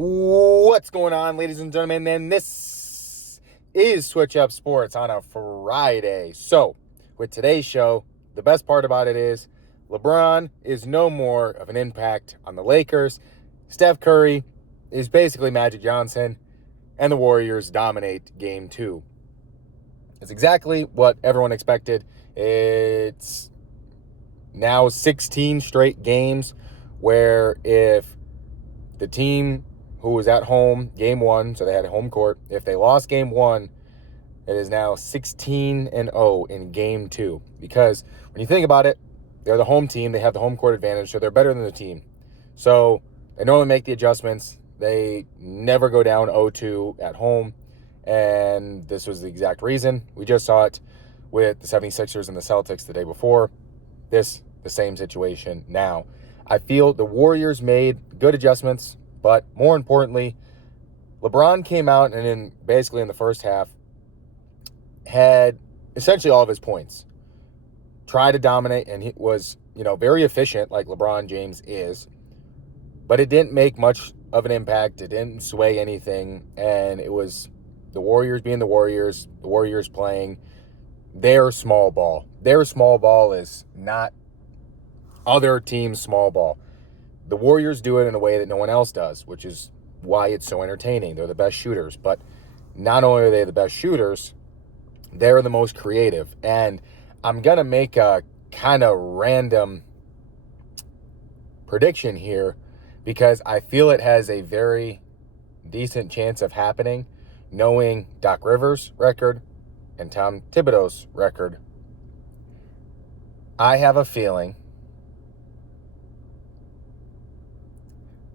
What's going on, ladies and gentlemen? And this is Switch Up Sports on a Friday. So, with today's show, the best part about it is LeBron is no more of an impact on the Lakers. Steph Curry is basically Magic Johnson, and the Warriors dominate Game 2. It's exactly what everyone expected. It's now 16 straight games where if the team who was at home game 1, so they had home court, if they lost game 1, it is now 16-0 in game 2. Because when you think about it, they're the home team, they have the home court advantage, so they're better than the team. So they normally make the adjustments. They never go down 0-2 at home, and this was the exact reason. We just saw it with the 76ers and the Celtics the day before. The same situation now. I feel the Warriors made good adjustments, but more importantly, LeBron came out and basically in the first half had essentially all of his points. Tried to dominate, and he was, very efficient like LeBron James is, but it didn't make much of an impact. It didn't sway anything, and it was the Warriors being the Warriors playing their small ball. Their small ball is not other teams' small ball. The Warriors do it in a way that no one else does, which is why it's so entertaining. They're the best shooters, but not only are they the best shooters, they're the most creative. And I'm going to make a kind of random prediction here because I feel it has a very decent chance of happening, knowing Doc Rivers' record and Tom Thibodeau's record. I have a feeling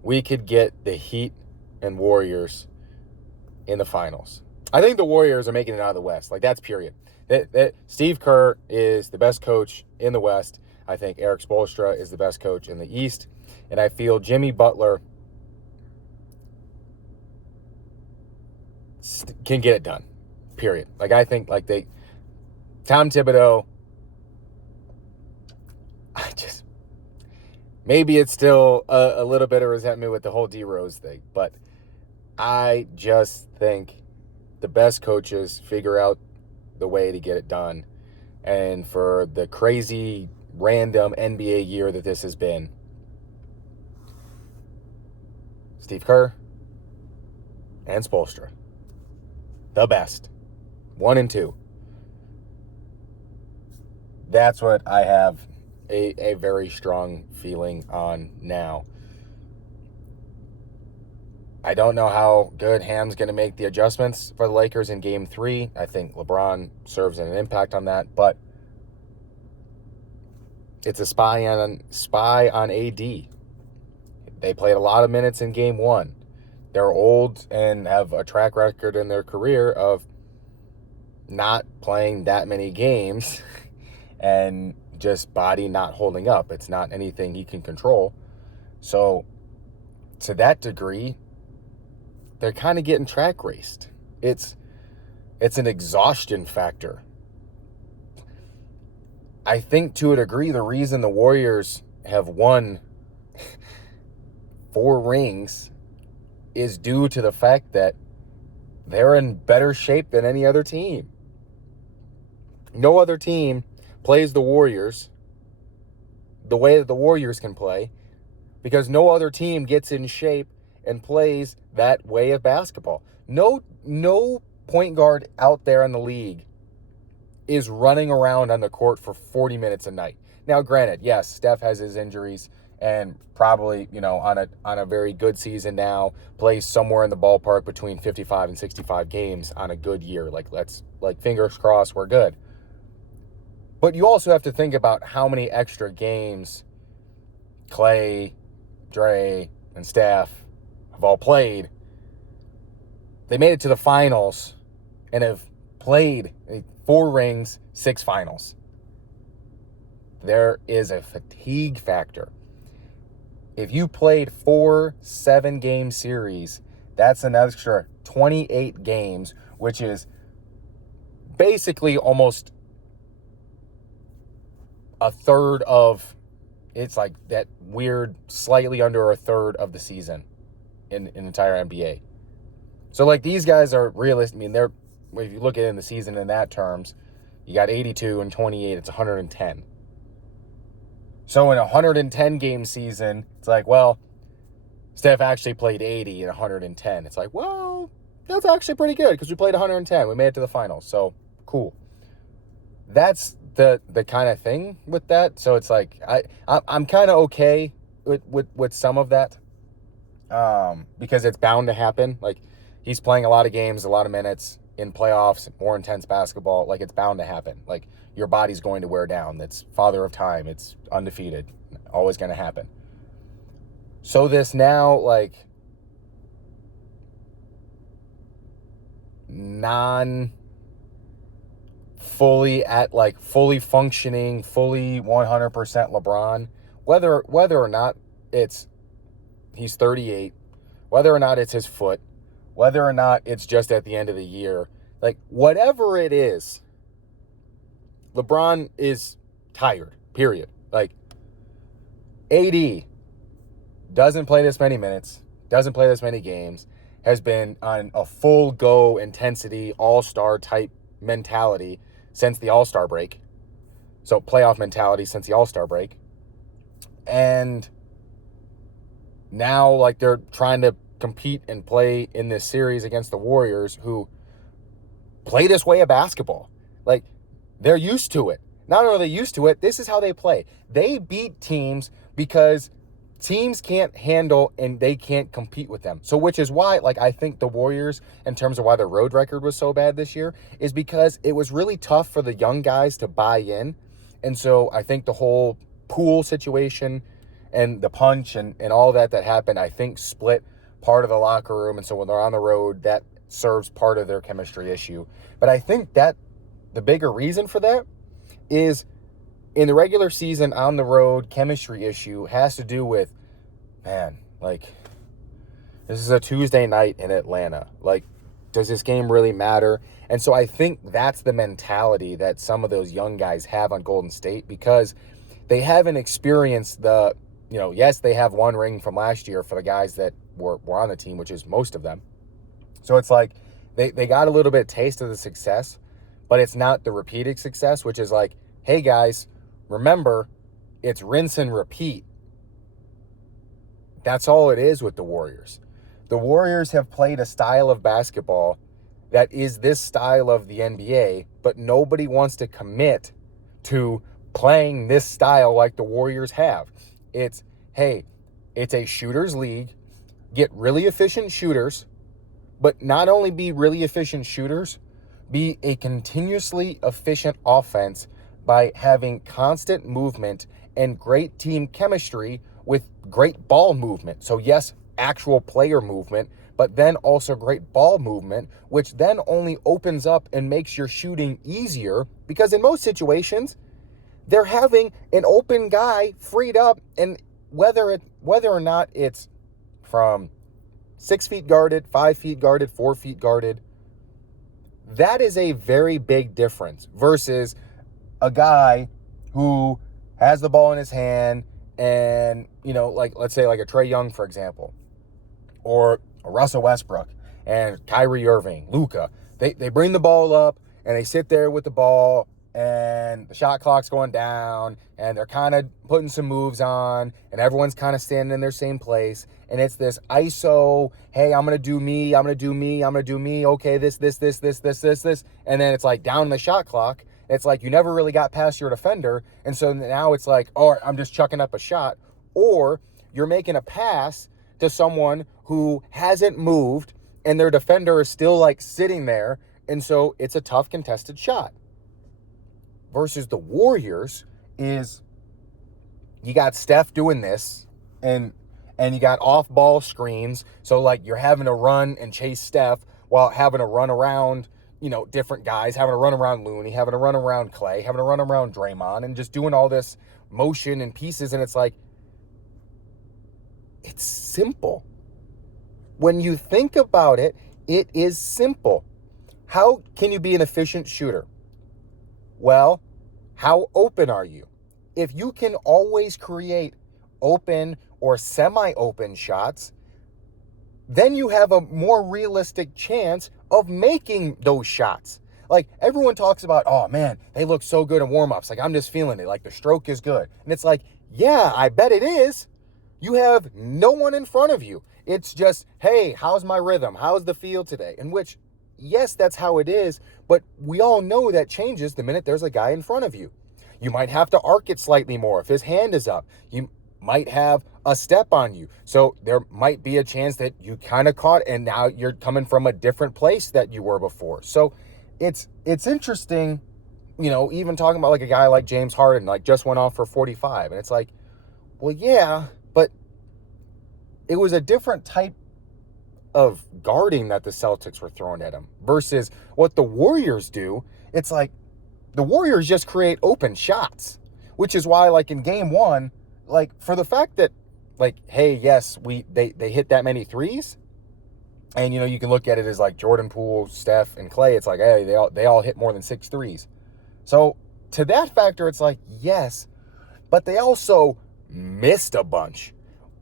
we could get the Heat and Warriors in the finals. I think the Warriors are making it out of the West. That's period. Steve Kerr is the best coach in the West. I think Eric Spoelstra is the best coach in the East. And I feel Jimmy Butler can get it done. Period. I think Tom Thibodeau, maybe it's still a little bit of resentment with the whole D Rose thing, but I just think the best coaches figure out the way to get it done. And for the crazy, random NBA year that this has been, Steve Kerr and Spoelstra, the best. 1 and 2. That's what I have a very strong feeling on now. I don't know how good Ham's going to make the adjustments for the Lakers in Game 3. I think LeBron serves an impact on that, but it's a spy on AD. They played a lot of minutes in Game 1. They're old and have a track record in their career of not playing that many games and just body not holding up. It's not anything he can control. So to that degree, they're kind of getting track raced. It's an exhaustion factor. I think to a degree the reason the Warriors have won 4 rings is due to the fact that they're in better shape than any other team. No other team plays the Warriors the way that the Warriors can play because no other team gets in shape and plays that way of basketball. No point guard out there in the league is running around on the court for 40 minutes a night. Now, granted, yes, Steph has his injuries and probably, on a very good season now, plays somewhere in the ballpark between 55 and 65 games on a good year. Fingers crossed, we're good. But you also have to think about how many extra games Clay, Dre, and Steph have all played. They made it to the finals and have played 4 rings, 6 finals. There is a fatigue factor. If you played 4 7-game series, that's an extra 28 games, which is basically almost a third of, it's like that weird, slightly under a third of the season in the entire NBA. So, like, these guys are realistic. I mean, if you look at it in the season in that terms, you got 82 and 28, it's 110. So, in a 110 game season, it's like, well, Steph actually played 80 and 110. It's like, well, that's actually pretty good because we played 110. We made it to the finals. So, cool. That's the kind of thing with that. So, it's like, I'm kind of okay with some of that because it's bound to happen. Like, he's playing a lot of games, a lot of minutes in playoffs, more intense basketball. Like, it's bound to happen. Like, your body's going to wear down. That's father of time. It's undefeated. Always going to happen. So this now, like, fully functioning, fully 100% LeBron, whether or not he's 38, whether or not it's his foot, whether or not it's just at the end of the year, like, whatever it is, LeBron is tired, period. Like, AD doesn't play this many minutes, doesn't play this many games, has been on a full go intensity, all-star type mentality since the all-star break. So playoff mentality since the all-star break. And now, like, they're trying to compete and play in this series against the Warriors, who play this way of basketball. Like, they're used to it. Not only are they used to it, this is how they play. They beat teams because teams can't handle and they can't compete with them. So, which is why, like, I think the Warriors, in terms of why their road record was so bad this year, is because it was really tough for the young guys to buy in. And so I think the whole pool situation and the punch and all that happened, I think split part of the locker room. And so when they're on the road, that serves part of their chemistry issue. But I think that the bigger reason for that is, in the regular season, on the road, chemistry issue has to do with, man, like, this is a Tuesday night in Atlanta. Like, does this game really matter? And so I think that's the mentality that some of those young guys have on Golden State, because they haven't experienced yes, they have one ring from last year for the guys that were on the team, which is most of them. So it's like they got a little bit of taste of the success, but it's not the repeated success, which is like, hey guys, remember, it's rinse and repeat. That's all it is with the Warriors. The Warriors have played a style of basketball that is this style of the NBA, but nobody wants to commit to playing this style like the Warriors have. It's a shooters league. Get really efficient shooters, but not only be really efficient shooters, be a continuously efficient offense by having constant movement and great team chemistry with great ball movement. So yes, actual player movement, but then also great ball movement, which then only opens up and makes your shooting easier, because in most situations, they're having an open guy freed up, and whether or not it's from 6 feet guarded, 5 feet guarded, 4 feet guarded, that is a very big difference versus a guy who has the ball in his hand and, like, let's say like a Trae Young, for example, or a Russell Westbrook and Kyrie Irving, Luka. They bring the ball up and they sit there with the ball, and the shot clock's going down, and they're kind of putting some moves on, and everyone's kind of standing in their same place, and it's this ISO, hey, I'm going to do me, okay, this, and then it's like down the shot clock. It's like you never really got past your defender, and so now it's like, oh, I'm just chucking up a shot, or you're making a pass to someone who hasn't moved, and their defender is still, like, sitting there, and so it's a tough contested shot. Versus the Warriors is, you got Steph doing this, and you got off-ball screens, so, like, you're having to run and chase Steph while having to run around, different guys, having to run around Looney, having to run around Clay, having to run around Draymond, and just doing all this motion and pieces, and it's like, it's simple. When you think about it, it is simple. How can you be an efficient shooter? Well, how open are you? If you can always create open or semi-open shots, then you have a more realistic chance of making those shots. Like, everyone talks about, oh man, they look so good in warm-ups. Like, I'm just feeling it. Like, the stroke is good. And it's like, yeah, I bet it is. You have no one in front of you. It's just, hey, how's my rhythm? How's the feel today? In which, yes, that's how it is. But we all know that changes the minute there's a guy in front of you. You might have to arc it slightly more if his hand is up. You might have a step on you. So there might be a chance that you kind of caught and now you're coming from a different place that you were before. So it's interesting, even talking about like a guy like James Harden, like just went off for 45. And it's like, well, yeah, but it was a different type of guarding that the Celtics were throwing at him versus what the Warriors do. It's like the Warriors just create open shots, which is why, like, in game one, like, for the fact that, like, hey, yes, they hit that many threes, and, you can look at it as, like, Jordan Poole, Steph, and Clay. It's like, hey, they all hit more than 6 threes. So, to that factor, it's like, yes, but they also missed a bunch.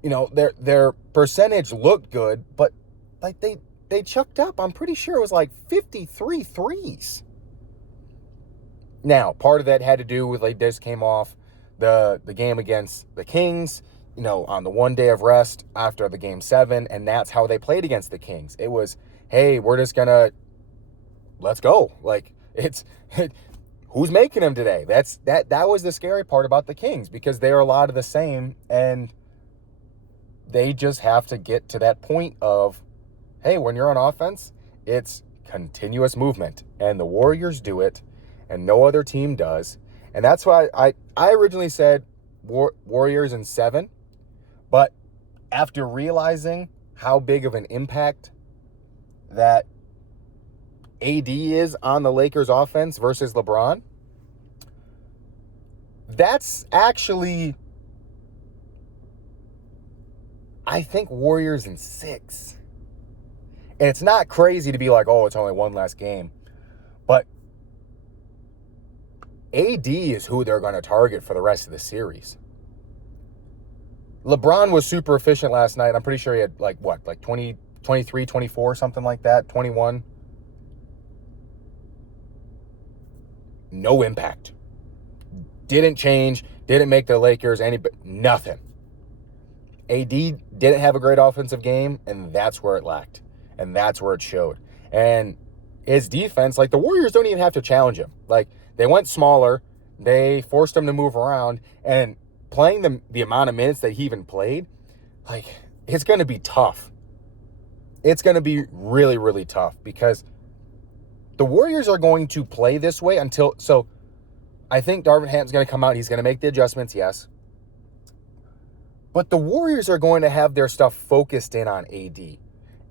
Their percentage looked good, but, like, they chucked up, I'm pretty sure it was, like, 53 threes. Now, part of that had to do with, like, this came off the game against the Kings, on the one day of rest after the game 7, and that's how they played against the Kings. It was, hey, we're just gonna, let's go. Like, who's making them today? That was the scary part about the Kings, because they are a lot of the same, and they just have to get to that point of, hey, when you're on offense, it's continuous movement, and the Warriors do it, and no other team does. And that's why I originally said Warriors in 7, but after realizing how big of an impact that AD is on the Lakers offense versus LeBron, that's actually, I think, Warriors in 6. And it's not crazy to be like, oh, it's only one last game. But AD is who they're going to target for the rest of the series. LeBron was super efficient last night. I'm pretty sure he had, like 20, 23, 24, something like that, 21. No impact. Didn't change, didn't make the Lakers nothing. AD didn't have a great offensive game, and that's where it lacked. And that's where it showed. And his defense, like, the Warriors don't even have to challenge him. Like, they went smaller, they forced him to move around, and playing the amount of minutes that he even played, like, it's going to be tough. It's going to be really, really tough, because the Warriors are going to play this way so I think Darvin Ham's going to come out, he's going to make the adjustments, yes. But the Warriors are going to have their stuff focused in on AD.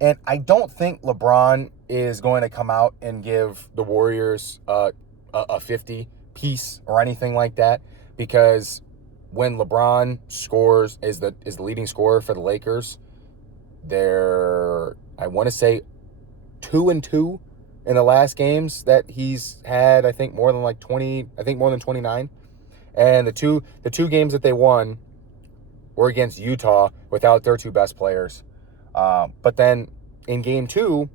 And I don't think LeBron is going to come out and give the Warriors a 50 piece or anything like that, because when LeBron scores, is the leading scorer for the Lakers, they're, I want to say, 2-2 in the last games that he's had. I think more than 29. And the two games that they won were against Utah without their 2 best players. But then in game 2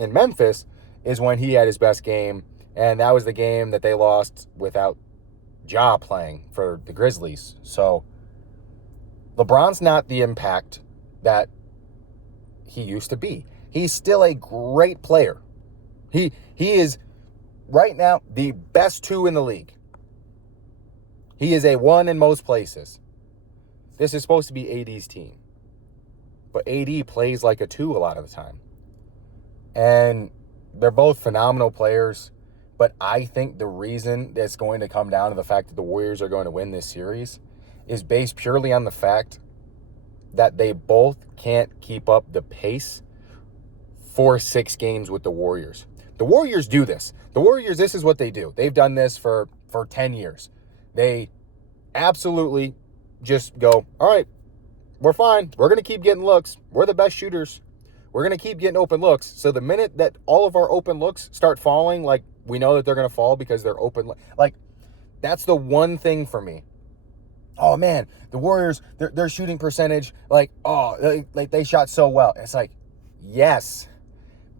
in Memphis is when he had his best game, and that was the game that they lost without Ja playing for the Grizzlies. So LeBron's not the impact that he used to be. He's still a great player. He is right now the best 2 in the league. He is a 1 in most places. This is supposed to be AD's team. But AD plays like a 2 a lot of the time. And they're both phenomenal players. But I think the reason that's going to come down to the fact that the Warriors are going to win this series is based purely on the fact that they both can't keep up the pace for 6 games with the Warriors. The Warriors do this. The Warriors, this is what they do. They've done this for 10 years. They absolutely just go, all right, we're fine. We're going to keep getting looks. We're the best shooters. We're going to keep getting open looks. So the minute that all of our open looks start falling, like, we know that they're going to fall because they're open. Like, that's the one thing for me. Oh, man, the Warriors, their shooting percentage, like, oh, like they shot so well. It's like, Yes,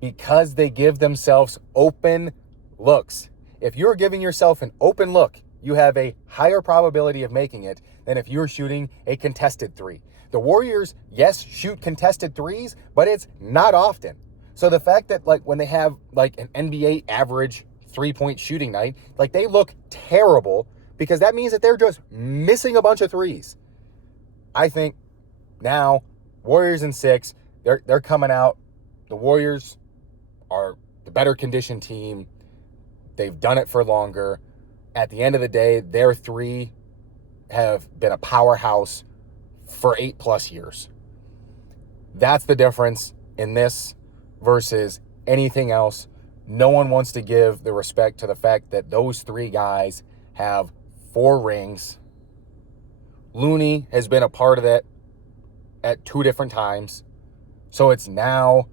because they give themselves open looks. If you're giving yourself an open look, you have a higher probability of making it than if you're shooting a contested three. The Warriors, yes, shoot contested threes, but it's not often. So the fact that like when they have like an NBA average 3-point shooting night, like they look terrible because that means that they're just missing a bunch of threes. I think now Warriors in 6, they're coming out. The Warriors are the better conditioned team. They've done it for longer. At the end of the day, their 3 have been a powerhouse for 8+ years. That's the difference in this versus anything else. No one wants to give the respect to the fact that those 3 guys have 4 rings. Looney has been a part of that at 2 different times. So it's now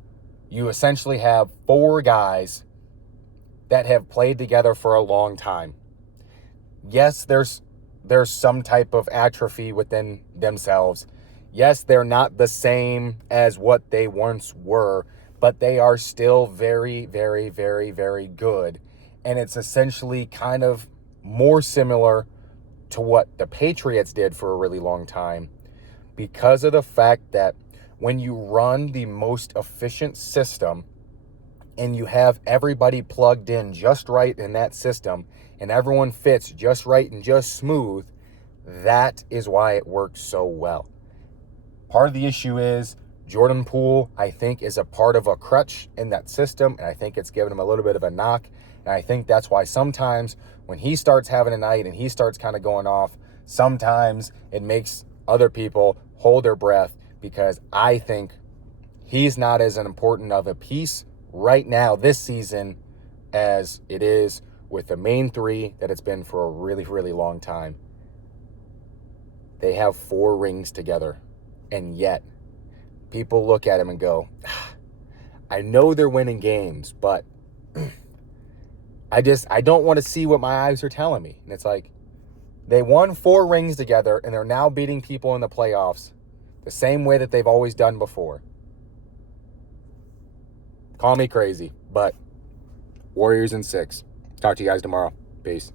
you essentially have 4 guys that have played together for a long time. Yes, there's some type of atrophy within themselves. Yes, they're not the same as what they once were, but they are still very, very, very, very good. And it's essentially kind of more similar to what the Patriots did for a really long time because of the fact that when you run the most efficient system and you have everybody plugged in just right in that system and everyone fits just right and just smooth, that is why it works so well. Part of the issue is Jordan Poole, I think, is a part of a crutch in that system, and I think it's given him a little bit of a knock. And I think that's why sometimes when he starts having a night and he starts kind of going off, sometimes it makes other people hold their breath because I think he's not as important of a piece right now this season as it is with the main 3 that it's been for a really, really long time. They have 4 rings together, and yet people look at him and go, I know they're winning games, but I don't want to see what my eyes are telling me. And it's like, they won 4 rings together, and they're now beating people in the playoffs the same way that they've always done before. Call me crazy, but Warriors in 6. Talk to you guys tomorrow. Peace.